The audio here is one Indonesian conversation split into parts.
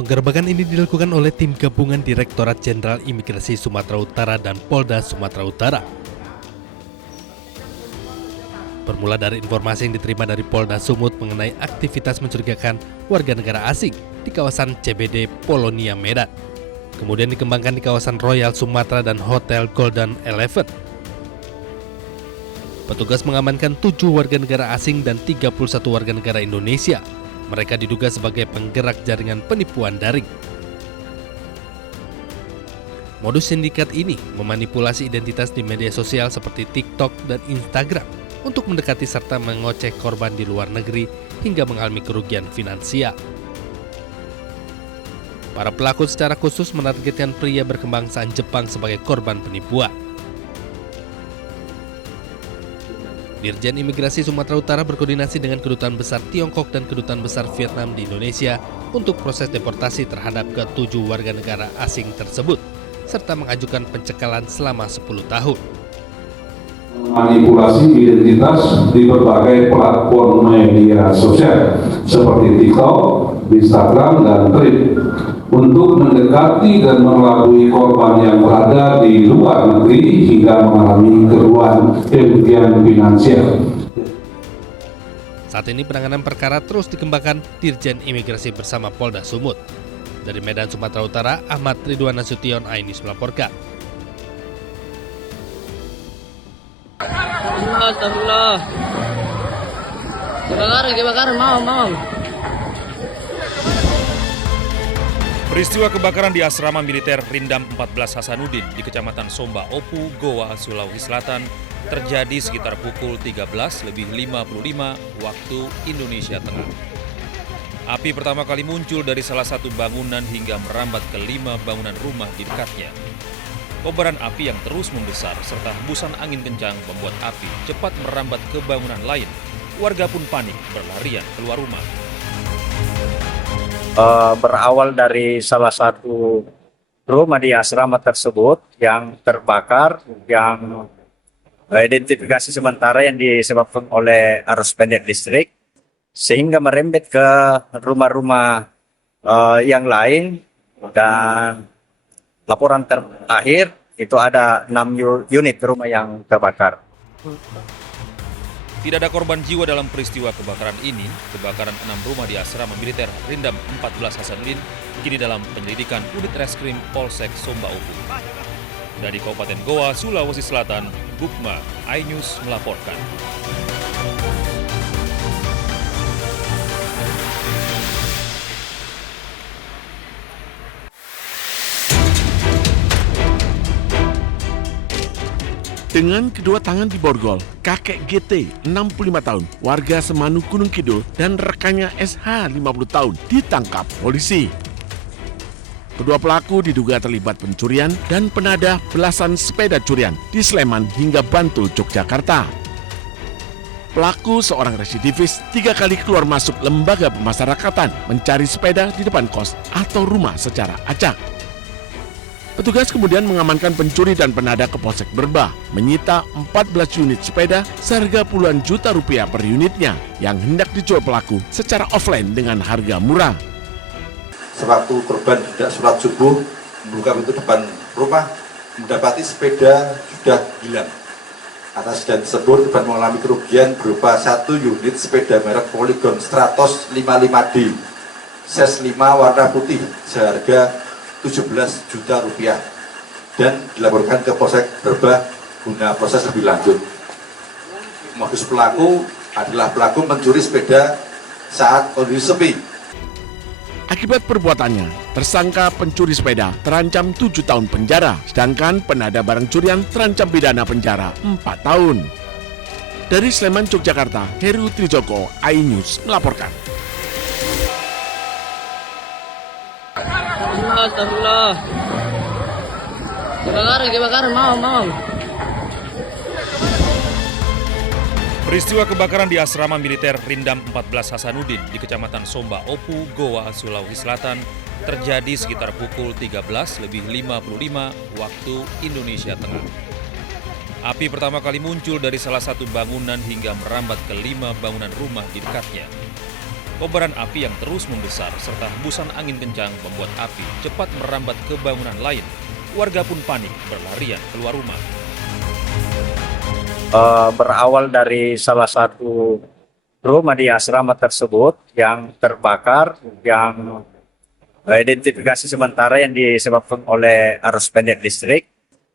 Penggerebekan ini dilakukan oleh tim gabungan Direktorat Jenderal Imigrasi Sumatera Utara dan Polda Sumatera Utara. Bermula dari informasi yang diterima dari Polda Sumut mengenai aktivitas mencurigakan warga negara asing di kawasan CBD Polonia Medan. Kemudian dikembangkan di kawasan Royal Sumatera dan Hotel Golden Elephant. Petugas mengamankan 7 warga negara asing dan 31 warga negara Indonesia. Mereka diduga sebagai penggerak jaringan penipuan daring. Modus sindikat ini memanipulasi identitas di media sosial seperti TikTok dan Instagram untuk mendekati serta mengoceh korban di luar negeri hingga mengalami kerugian finansial. Para pelaku secara khusus menargetkan pria berkebangsaan Jepang sebagai korban penipuan. Dirjen Imigrasi Sumatera Utara berkoordinasi dengan Kedutaan Besar Tiongkok dan Kedutaan Besar Vietnam di Indonesia untuk proses deportasi terhadap ke-7 warga negara asing tersebut, serta mengajukan pencekalan selama 10 tahun. Manipulasi identitas di berbagai platform media sosial seperti TikTok, Instagram, dan Threads untuk mendekati dan mengelabui korban yang berada di luar negeri hingga mengalami kerugian finansial. Saat ini penanganan perkara terus dikembangkan Dirjen Imigrasi bersama Polda Sumut. Dari Medan, Sumatera Utara, Ahmad Ridwan Nasution, iNews melaporkan. Astagfirullah. Kebakaran, mau. Peristiwa kebakaran di asrama militer Rindam 14 Hasanuddin di Kecamatan Somba Opu, Goa, Sulawesi Selatan terjadi sekitar pukul 13:55 waktu Indonesia Tengah. Api pertama kali muncul dari salah satu bangunan hingga merambat ke 5 bangunan rumah di dekatnya. Kobaran api yang terus membesar serta hembusan angin kencang membuat api cepat merambat ke bangunan lain. Warga pun panik berlarian keluar rumah. Berawal dari salah satu rumah di asrama tersebut yang terbakar, yang identifikasi sementara yang disebabkan oleh arus pendek listrik, sehingga merembet ke rumah-rumah yang lain, dan laporan terakhir itu ada 6 unit rumah yang terbakar. Tidak ada korban jiwa dalam peristiwa kebakaran ini. Kebakaran 6 rumah di asrama militer Rindam 14 Hasanuddin kini dalam penyelidikan Unit Reskrim Polsek Somba Opu. Dari Kabupaten Goa, Sulawesi Selatan, Bukma, iNews melaporkan. Dengan kedua tangan di borgol, kakek GT 65 tahun, warga Semanu Gunung Kidul, dan rekannya SH 50 tahun ditangkap polisi. Kedua pelaku diduga terlibat pencurian dan penadah belasan sepeda curian di Sleman hingga Bantul, Yogyakarta. Pelaku seorang residivis 3 kali keluar masuk lembaga pemasyarakatan mencari sepeda di depan kos atau rumah secara acak. Petugas kemudian mengamankan pencuri dan penadah ke Polsek Berbah, menyita 14 unit sepeda seharga puluhan juta rupiah per unitnya yang hendak dijual pelaku secara offline dengan harga murah. Sewaktu korban hendak sholat subuh membuka pintu depan rumah, mendapati sepeda sudah hilang. Atas dan tersebut korban mengalami kerugian berupa 1 unit sepeda merek Polygon Stratos 55D, ses 5 warna putih seharga 17 juta rupiah dan dilaporkan ke Polsek Berbah guna proses lebih lanjut. Modus pelaku adalah pelaku mencuri sepeda saat kondisi sepi. Akibat perbuatannya, tersangka pencuri sepeda terancam 7 tahun penjara, sedangkan penadah barang curian terancam pidana penjara 4 tahun. Dari Sleman, Yogyakarta, Heru Trijoko, iNews melaporkan. Astagfirullah. Kebakaran, mau. Peristiwa kebakaran di asrama militer Rindam 14 Hasanuddin di Kecamatan Somba Opu, Goa, Sulawesi Selatan terjadi sekitar pukul 13:55 waktu Indonesia Tengah. Api pertama kali muncul dari salah satu bangunan hingga merambat ke 5 bangunan rumah di dekatnya. Kobaran api yang terus membesar serta hembusan angin kencang membuat api cepat merambat ke bangunan lain. Warga pun panik berlarian keluar rumah. Berawal dari salah satu rumah di asrama tersebut yang terbakar, yang identifikasi sementara yang disebabkan oleh arus pendek listrik,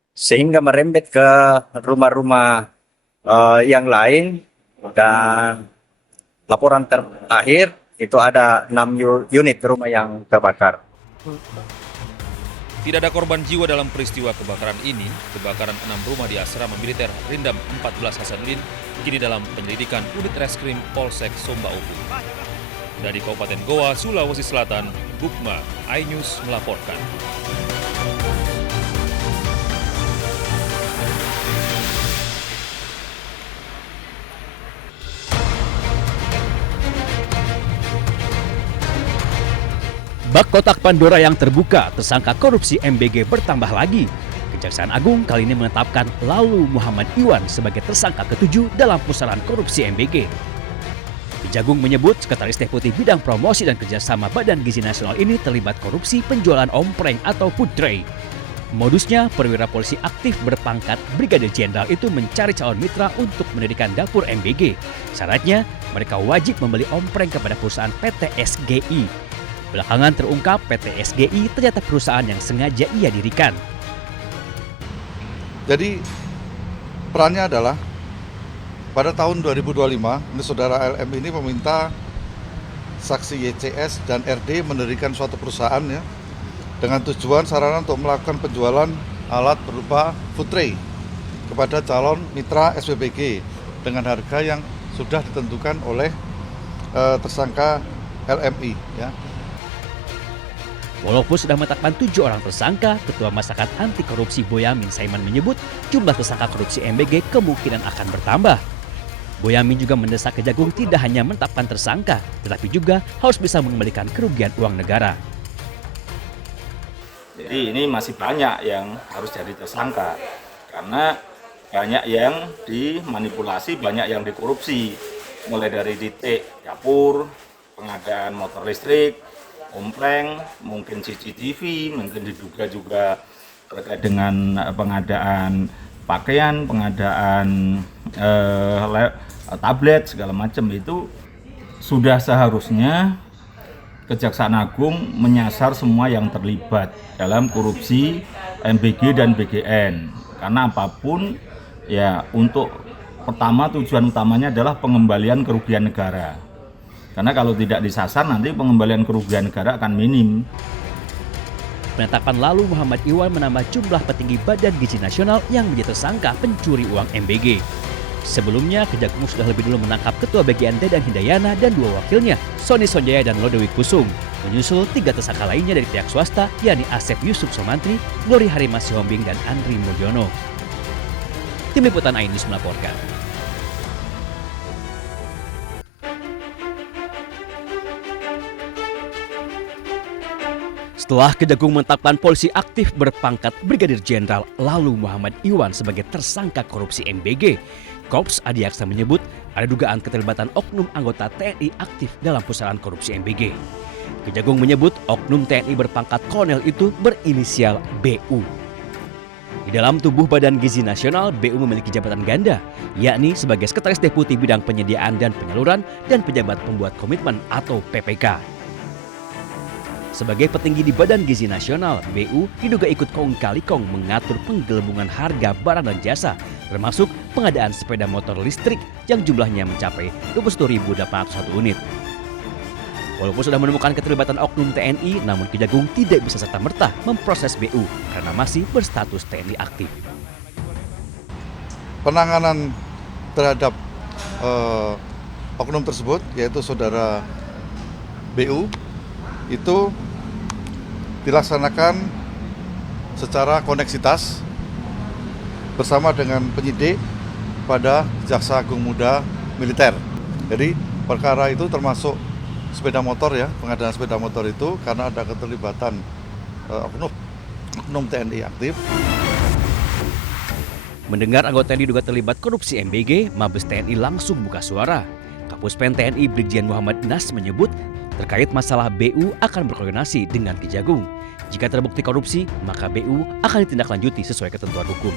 sehingga merembet ke rumah-rumah yang lain, dan laporan terakhir itu ada 6 unit rumah yang terbakar. Tidak ada korban jiwa dalam peristiwa kebakaran ini. Kebakaran 6 rumah di asrama militer Rindam 14 Hasanuddin kini dalam penyelidikan unit reskrim Polsek Somba Opu. Dari Kabupaten Goa, Sulawesi Selatan, Bukma, iNews melaporkan. Bak kotak Pandora yang terbuka, tersangka korupsi MBG bertambah lagi. Kejaksaan Agung kali ini menetapkan Lalu Muhammad Iwan sebagai tersangka ke-7 dalam pusaran korupsi MBG. Kejagung menyebut Sekretaris Deputi Bidang Promosi dan Kerjasama Badan Gizi Nasional ini terlibat korupsi penjualan ompreng atau food tray. Modusnya, perwira polisi aktif berpangkat Brigadir Jenderal itu mencari calon mitra untuk mendirikan dapur MBG. Syaratnya, mereka wajib membeli ompreng kepada perusahaan PT SGI. Belakangan terungkap PT SGI ternyata perusahaan yang sengaja ia dirikan. Jadi perannya adalah pada tahun 2025, ini saudara LM ini meminta saksi YCS dan RD mendirikan suatu perusahaan ya, dengan tujuan sarana untuk melakukan penjualan alat berupa food tray kepada calon mitra SPBG dengan harga yang sudah ditentukan oleh tersangka LMI ya. Walaupun sudah menetapkan 7 orang tersangka, Ketua Masyarakat Anti Korupsi Boyamin Saiman menyebut jumlah tersangka korupsi MBG kemungkinan akan bertambah. Boyamin juga mendesak Kejagung tidak hanya menetapkan tersangka, tetapi juga harus bisa mengembalikan kerugian uang negara. Jadi ini masih banyak yang harus jadi tersangka, karena banyak yang dimanipulasi, banyak yang dikorupsi, mulai dari titik dapur, pengadaan motor listrik, ompreng, mungkin CCTV, mungkin diduga juga terkait dengan pengadaan pakaian, pengadaan tablet, segala macam. Itu sudah seharusnya Kejaksaan Agung menyasar semua yang terlibat dalam korupsi MBG dan BGN. Karena apapun ya, untuk pertama tujuan utamanya adalah pengembalian kerugian negara. Karena kalau tidak disasar nanti pengembalian kerugian negara akan minim. Penetapan Lalu Muhammad Iwan menambah jumlah petinggi Badan Gizi Nasional yang menjadi tersangka pencuri uang MBG. Sebelumnya, Kejagung sudah lebih dulu menangkap Ketua BGN Dedan Hindayana dan 2 wakilnya, Sony Sonjaya dan Lodewi Kusung. Menyusul 3 tersangka lainnya dari pihak swasta, yakni Asep Yusuf Somantri, Glory Harima Sihombing, dan Andri Mulyono. Tim Liputan iNews melaporkan. Setelah Kejagung menetapkan polisi aktif berpangkat Brigadir Jenderal Lalu Muhammad Iwan sebagai tersangka korupsi MBG, Korps Adiaksa menyebut ada dugaan keterlibatan oknum anggota TNI aktif dalam pusaran korupsi MBG. Kejagung menyebut oknum TNI berpangkat kolonel itu berinisial BU. Di dalam tubuh Badan Gizi Nasional, BU memiliki jabatan ganda, yakni sebagai Sekretaris Deputi Bidang Penyediaan dan Penyaluran dan Pejabat Pembuat Komitmen atau PPK. Sebagai petinggi di Badan Gizi Nasional, BU diduga ikut kong kali kong mengatur penggelembungan harga barang dan jasa, termasuk pengadaan sepeda motor listrik yang jumlahnya mencapai 21.801 unit. Walaupun sudah menemukan keterlibatan oknum TNI, namun Kejagung tidak bisa serta-merta memproses BU karena masih berstatus TNI aktif. Penanganan terhadap oknum tersebut, yaitu saudara BU, itu dilaksanakan secara koneksitas bersama dengan penyidik pada Jaksa Agung Muda Militer. Jadi perkara itu termasuk sepeda motor ya, pengadaan sepeda motor itu karena ada keterlibatan oknum TNI aktif. Mendengar anggota yang diduga terlibat korupsi MBG, Mabes TNI langsung buka suara. Kapuspen TNI Brigjen Muhammad Nas menyebut terkait masalah BU akan berkoordinasi dengan Kejagung. Jika terbukti korupsi, maka BU akan ditindaklanjuti sesuai ketentuan hukum.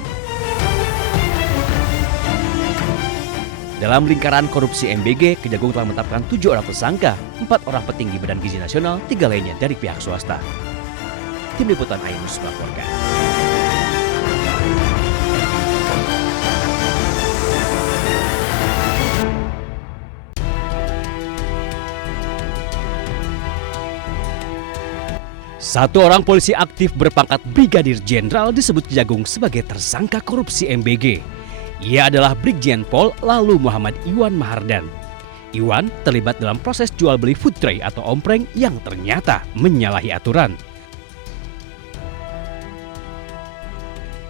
Dalam lingkaran korupsi MBG, Kejagung telah menetapkan 7 orang tersangka, 4 orang petinggi Badan Gizi Nasional, 3 lainnya dari pihak swasta. Tim Liputan Ainus melaporkan. Satu orang polisi aktif berpangkat Brigadir Jenderal disebut Kejagung sebagai tersangka korupsi MBG. Ia adalah Brigjen Pol Lalu Muhammad Iwan Mahardan. Iwan terlibat dalam proses jual beli food tray atau ompreng yang ternyata menyalahi aturan.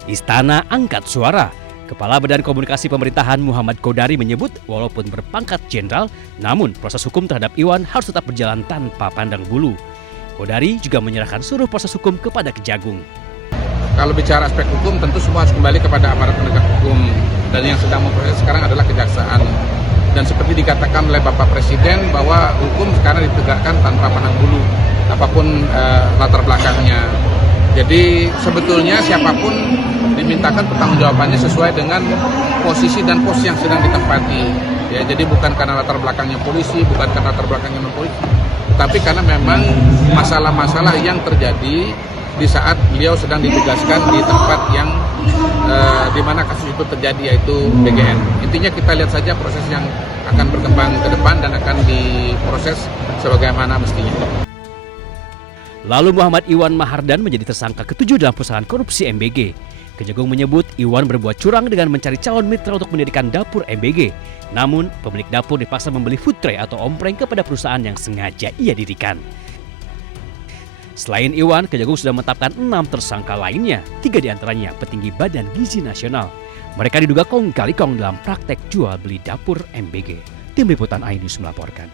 Istana angkat suara. Kepala Badan Komunikasi Pemerintahan Muhammad Kodari menyebut walaupun berpangkat jenderal, namun proses hukum terhadap Iwan harus tetap berjalan tanpa pandang bulu. Kodari juga menyerahkan seluruh proses hukum kepada Kejagung. Kalau bicara aspek hukum, tentu semua harus kembali kepada aparat penegak hukum. Dan yang sedang memproses sekarang adalah Kejaksaan. Dan seperti dikatakan oleh Bapak Presiden bahwa hukum sekarang ditegakkan tanpa pandang bulu, apapun latar belakangnya. Jadi sebetulnya siapapun dimintakan pertanggungjawabannya sesuai dengan posisi dan pos yang sedang ditempati. Ya, jadi bukan karena latar belakangnya polisi, bukan karena latar belakangnya non-polisi, tapi karena memang masalah-masalah yang terjadi di saat beliau sedang ditugaskan di tempat yang di mana kasus itu terjadi, yaitu BGN. Intinya kita lihat saja proses yang akan berkembang ke depan dan akan diproses sebagaimana mestinya. Lalu Muhammad Iwan Mahardan menjadi tersangka ke-7 dalam pusaran korupsi MBG. Kejagung menyebut Iwan berbuat curang dengan mencari calon mitra untuk mendirikan dapur MBG. Namun, pemilik dapur dipaksa membeli food tray atau ompreng kepada perusahaan yang sengaja ia dirikan. Selain Iwan, Kejagung sudah menetapkan 6 tersangka lainnya, 3 diantaranya petinggi Badan Gizi Nasional. Mereka diduga kong kali kong dalam praktek jual beli dapur MBG. Tim Liputan Ainus melaporkan.